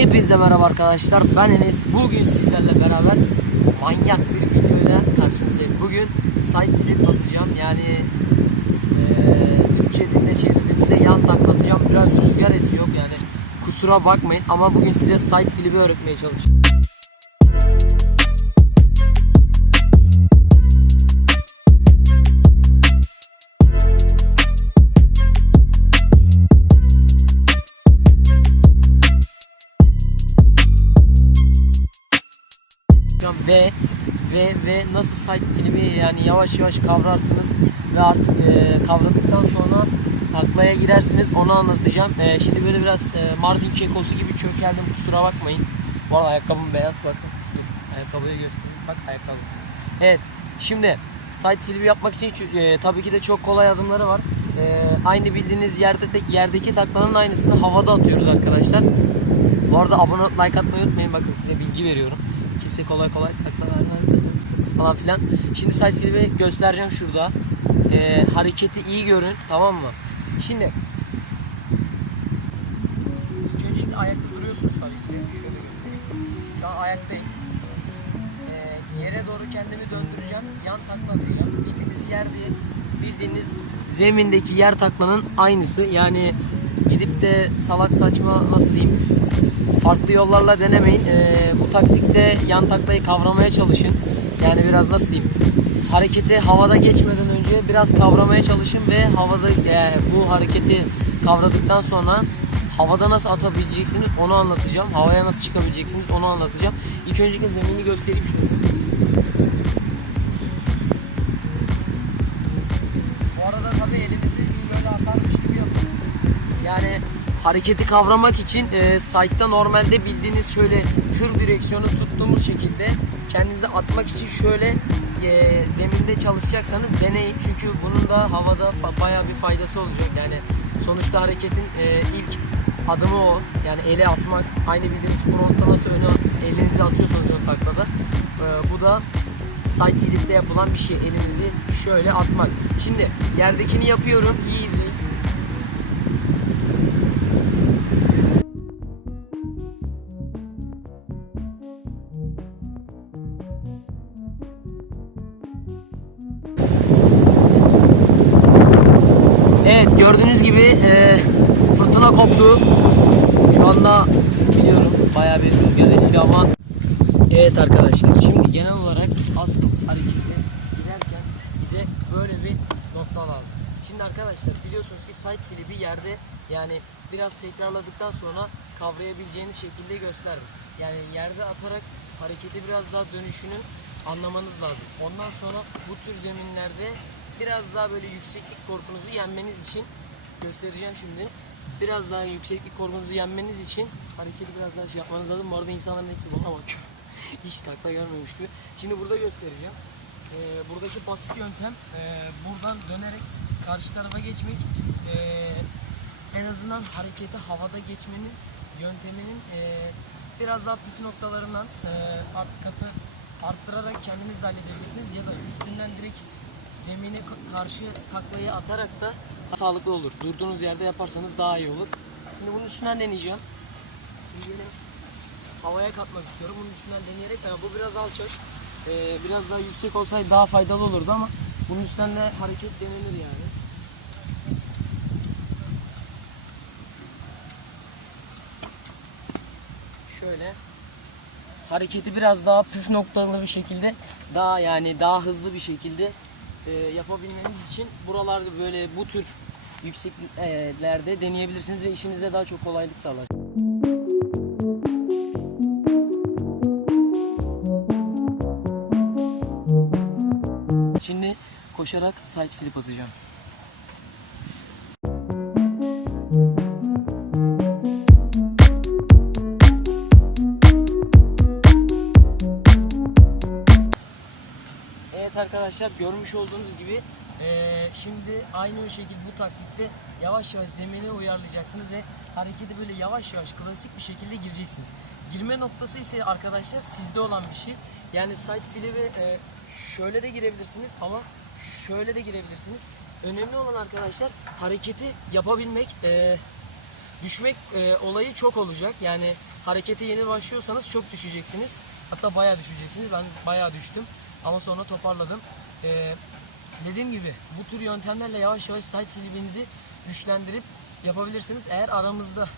Hepinize merhaba arkadaşlar. Ben Enes. Bugün sizlerle beraber manyak bir videoyla karşınızdayım. Bugün side flip atacağım. Yani eee Türkçe diline çevirdiğimizde yan takla atacağım. Biraz rüzgar esiyor yani. Kusura bakmayın ama bugün size side flip'i öğretmeye çalışacağım. Ve ve ve nasıl side filmi yani yavaş yavaş kavrarsınız ve artık e, kavradıktan sonra taklaya girersiniz onu anlatacağım. E, şimdi böyle biraz e, Mardin kekosu gibi çökerdim kusura bakmayın. Bu arada ayakkabım beyaz bakın. Dur ayakkabıyı göstereyim. Bak ayakkabı. Evet şimdi side filmi yapmak için e, tabii ki de çok kolay adımları var. E, aynı bildiğiniz yerde tek yerdeki taklanın aynısını havada atıyoruz arkadaşlar. Bu arada abone like atmayı unutmayın. Bakın size bilgi veriyorum. Kimse kolay kolay takla vermez falan filan. Şimdi side filmi göstereceğim şurada. Ee, hareketi iyi görün tamam mı? Şimdi ilk öncelikle ayakta duruyorsunuz tabii ki. Şöyle göstereyim. Şu an ayaktayım. Ee, yere doğru kendimi döndüreceğim. Yan takla atacağım. Bildiğiniz yer değil. Bildiğiniz zemindeki yer taklanın aynısı. Yani gidip de salak saçma nasıl diyeyim farklı yollarla denemeyin. Ee, bu taktikte yan taklayı kavramaya çalışın. Yani biraz nasıl diyeyim? Hareketi havada geçmeden önce biraz kavramaya çalışın ve havada yani bu hareketi kavradıktan sonra havada nasıl atabileceksiniz onu anlatacağım. Havaya nasıl çıkabileceksiniz onu anlatacağım. İlk öncelikle zemini göstereyim şöyle. Bu arada tabii elinizi şöyle atarmış gibi yapın. Yani hareketi kavramak için e, site'da normalde bildiğiniz şöyle tır direksiyonu tuttuğumuz şekilde kendinizi atmak için şöyle e, zeminde çalışacaksanız deneyin. Çünkü bunun da havada bayağı bir faydası olacak. Yani sonuçta hareketin e, ilk adımı o. Yani ele atmak. Aynı bildiğiniz frontta nasıl öne elinizi atıyorsanız ön taklada. E, bu da side flip'te yapılan bir şey. Elinizi şöyle atmak. Şimdi yerdekini yapıyorum. İyi izleyin. Gördüğünüz gibi e, fırtına koptu. Şu anda biliyorum bayağı bir rüzgar esiyor ama Evet arkadaşlar şimdi genel olarak asıl harekete giderken bize böyle bir nokta lazım. Şimdi arkadaşlar biliyorsunuz ki side flip'i yerde yani biraz tekrarladıktan sonra kavrayabileceğiniz şekilde gösterdim. Yani yerde atarak hareketi biraz daha dönüşünü anlamanız lazım. Ondan sonra bu tür zeminlerde biraz daha böyle yükseklik korkunuzu yenmeniz için göstereceğim şimdi. Biraz daha yükseklik korkunuzu yenmeniz için hareketi biraz daha şey yapmanız lazım. Bu arada insanların hepsi bana bakıyor. Hiç takla görmemiş gibi. Şimdi burada göstereceğim. Ee, buradaki basit yöntem e, buradan dönerek karşı tarafa geçmek. Ee, en azından hareketi havada geçmenin yönteminin e, biraz daha püf noktalarından e, artık katı arttırarak kendiniz de halledebilirsiniz ya da üstünden direkt zemine ka- karşı taklayı atarak da sağlıklı olur. Durduğunuz yerde yaparsanız daha iyi olur. Şimdi bunun üstünden deneyeceğim. Şimdi yine havaya katmak istiyorum. Bunun üstünden deneyerek yani bu biraz alçak. Ee, biraz daha yüksek olsaydı daha faydalı olurdu ama bunun üstünden de hareket denenir yani. Şöyle hareketi biraz daha püf noktalı bir şekilde daha yani daha hızlı bir şekilde e, yapabilmeniz için buralarda böyle bu tür yükseklerde deneyebilirsiniz ve işinize daha çok kolaylık sağlar. Şimdi koşarak side flip atacağım. Evet arkadaşlar görmüş olduğunuz gibi eee, şimdi aynı şekilde bu taktikte yavaş yavaş zemine uyarlayacaksınız ve hareketi böyle yavaş yavaş klasik bir şekilde gireceksiniz. Girme noktası ise arkadaşlar sizde olan bir şey. Yani side flip'e eee, şöyle de girebilirsiniz ama şöyle de girebilirsiniz. Önemli olan arkadaşlar hareketi yapabilmek. Eee düşmek e, olayı çok olacak. Yani harekete yeni başlıyorsanız çok düşeceksiniz. Hatta bayağı düşeceksiniz. Ben bayağı düştüm. Ama sonra toparladım. Ee, dediğim gibi bu tür yöntemlerle yavaş yavaş side flip'inizi güçlendirip yapabilirsiniz. Eğer aramızda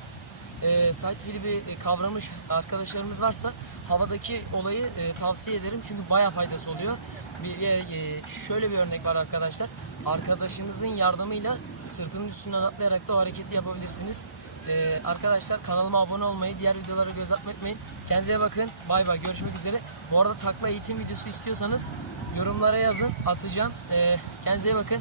e, side flip'i e, kavramış arkadaşlarımız varsa havadaki olayı e, tavsiye ederim. Çünkü bayağı faydası oluyor. Bir, e, e, şöyle bir örnek var arkadaşlar. Arkadaşınızın yardımıyla sırtının üstünden atlayarak da o hareketi yapabilirsiniz. E, arkadaşlar kanalıma abone olmayı, diğer videolara göz atmayı unutmayın. Kendinize bakın. Bay bay. Görüşmek üzere. Bu arada takla eğitim videosu istiyorsanız yorumlara yazın. Atacağım. E, kendinize bakın.